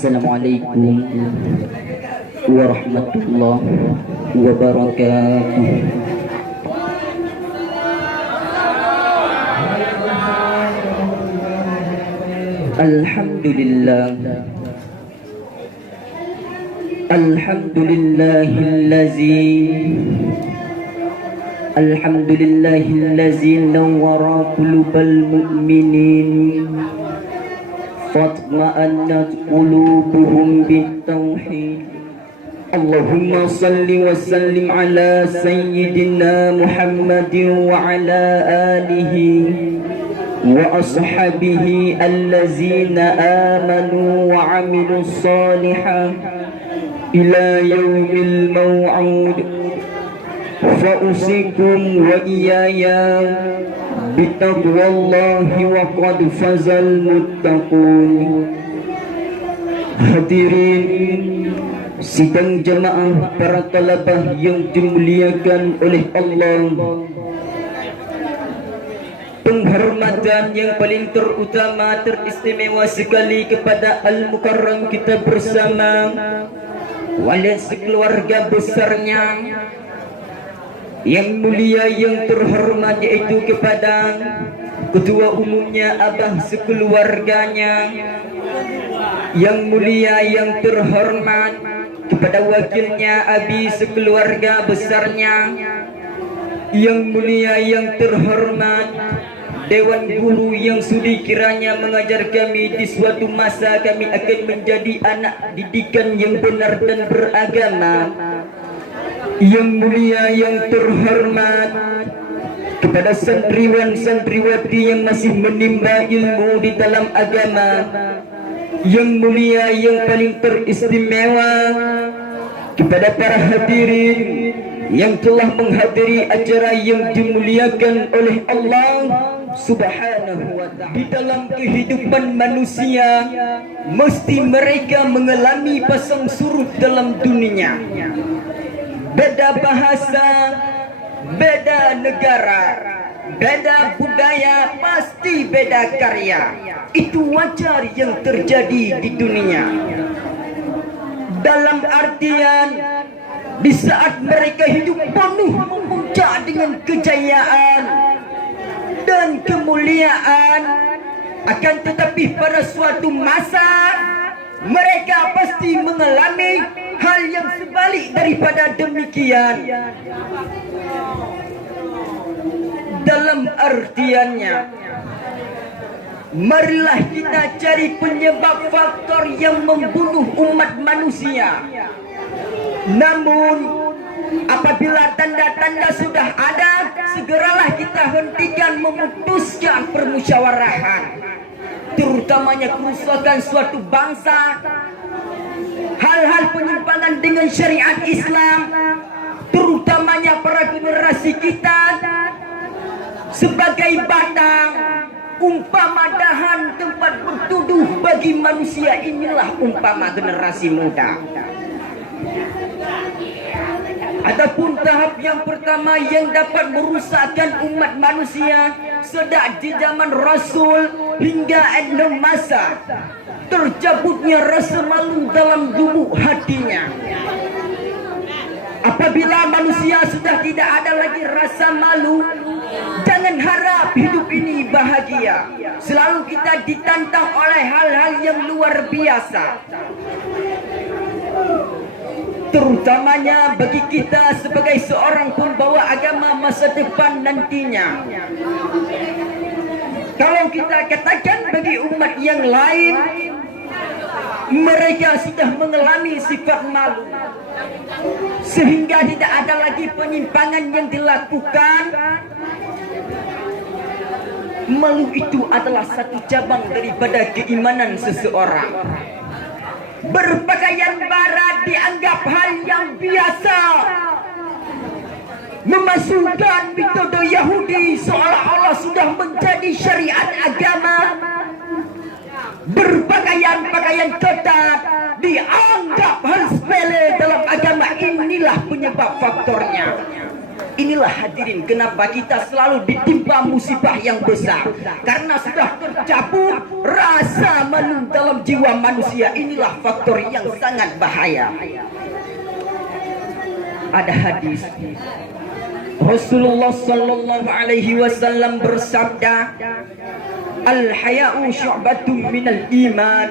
Assalamualaikum warahmatullahi wabarakatuh. Alhamdulillah, alhamdulillahillazi nawwara qulubal mu'minin fatma'annat qulubuhum bitauhid. Allahumma salli wa sallim ala sayyidina Muhammadin wa ala alihi wa ashabihi allazina amanu wa amilus salihan ila yaumil maw'ud. Fa usikum wa iyaya bitaqwallahi wa qad fazal muttaqun. Hadirin sidang jemaah para talabah yang dimuliakan oleh Allah, penghormatan yang paling terutama teristimewa sekali kepada Al-Mukarram kita bersama wala sekeluarga besarnya. Yang mulia yang terhormat yaitu kepada ketua umumnya, abah sekeluarganya. Yang mulia yang terhormat kepada wakilnya, abi sekeluarga besarnya. Yang mulia yang terhormat Dewan Guru yang sudi kiranya mengajar kami di suatu masa kami akan menjadi anak didikan yang benar dan beragama. Yang mulia yang terhormat kepada santriwan-santriwati yang masih menimba ilmu di dalam agama. Yang mulia yang paling teristimewa kepada para hadirin yang telah menghadiri acara yang dimuliakan oleh Allah Subhanahu wa ta'ala. Di dalam kehidupan manusia mesti mereka mengalami pasang surut dalam dunia. Beda bahasa, beda negara, beda budaya, pasti beda karya. Itu wajar yang terjadi di dunia. Dalam artian di saat mereka hidup penuh memuncak dengan kejayaan dan kemuliaan, akan tetapi pada suatu masa mereka pasti mengalami hal yang sebalik daripada demikian. Dalam artiannya, marilah kita cari penyebab faktor yang membunuh umat manusia. Namun apabila tanda-tanda sudah ada, segeralah kita hentikan memutuskan permusyawarahan, terutamanya kerusakan suatu bangsa, hal-hal penyimpangan dengan syariat Islam, terutamanya para generasi kita sebagai batang umpama dahan tempat bertuduh bagi manusia. Inilah umpama generasi muda. Adapun tahap yang pertama yang dapat merusakkan umat manusia sejak di zaman Rasul hingga akhir masa, tercabutnya rasa malu dalam lubuk hatinya. Apabila manusia sudah tidak ada lagi rasa malu, jangan harap hidup ini bahagia. Selalu kita ditantang oleh hal-hal yang luar biasa, terutamanya bagi kita sebagai seorang pembawa agama masa depan nantinya. Kalau kita katakan bagi umat yang lain, mereka sudah mengalami sifat malu, sehingga tidak ada lagi penyimpangan yang dilakukan. Malu itu adalah satu cabang daripada keimanan seseorang. Berpakaian barat dianggap hal yang biasa, memasukkan metode Yahudi seolah-olah sudah menjadi syariat agama. Berpakaian-pakaian ketat dianggap hal sepele dalam agama. Inilah penyebab faktornya. Inilah hadirin kenapa kita selalu ditimpa musibah yang besar, karena sudah tercabut rasa malu dalam jiwa manusia. Inilah faktor yang sangat bahaya. Ada hadis Rasulullah sallallahu alaihi wasallam bersabda, al-haya'u syu'batun minal iman.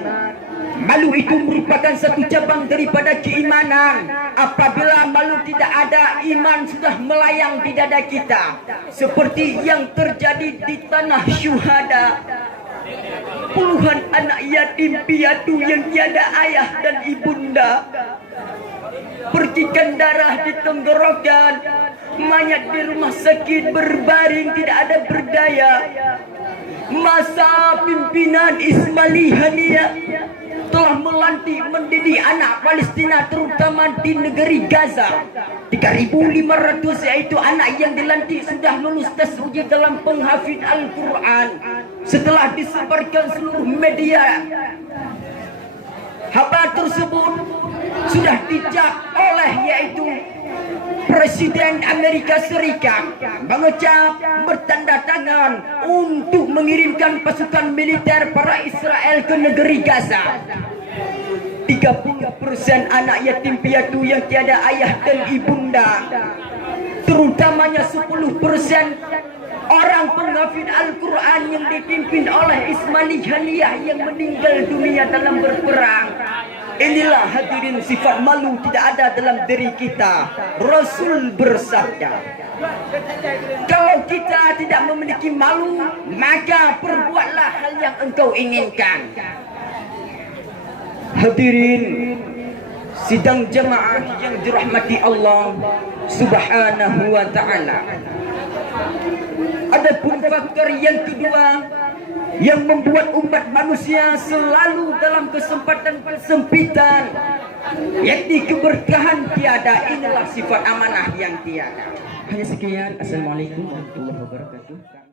Malu itu merupakan satu cabang daripada keimanan. Apabila malu tidak ada, iman sudah melayang di dada kita, seperti yang terjadi di tanah syuhada. Puluhan anak yatim piatu yang tiada ayah dan ibunda, percikan darah di tenggorokan, mayat di rumah sakit berbaring tidak ada berdaya. Masa pimpinan Ismaili Haniyah telah melantik mendidik anak Palestina, terutama di negeri Gaza. 3.500 yaitu anak yang dilantik sudah lulus tes uji dalam penghafid Al-Quran. Setelah disebarkan seluruh media, kabar tersebut sudah dicap oleh yaitu Presiden Amerika Serikat mengecap bertanda tangan untuk mengirimkan pasukan militer para Israel ke negeri Gaza. 30% anak yatim piatu yang tiada ayah dan ibunda, terutamanya 10% orang penghafid Al-Quran yang dipimpin oleh Ismaili Haniyah yang meninggal dunia dalam berperang. Inilah hadirin sifat malu tidak ada dalam diri kita. Rasul bersabda, kalau kita tidak memiliki malu, maka perbuatlah hal yang engkau inginkan. Hadirin sidang jemaah yang dirahmati Allah Subhanahu wa ta'ala. Adapun faktor yang kedua yang membuat umat manusia selalu dalam kesempitan, yakni keberkahan tiada. Inilah sifat amanah yang tiada. Hanya sekian. Assalamualaikum warahmatullahi wabarakatuh.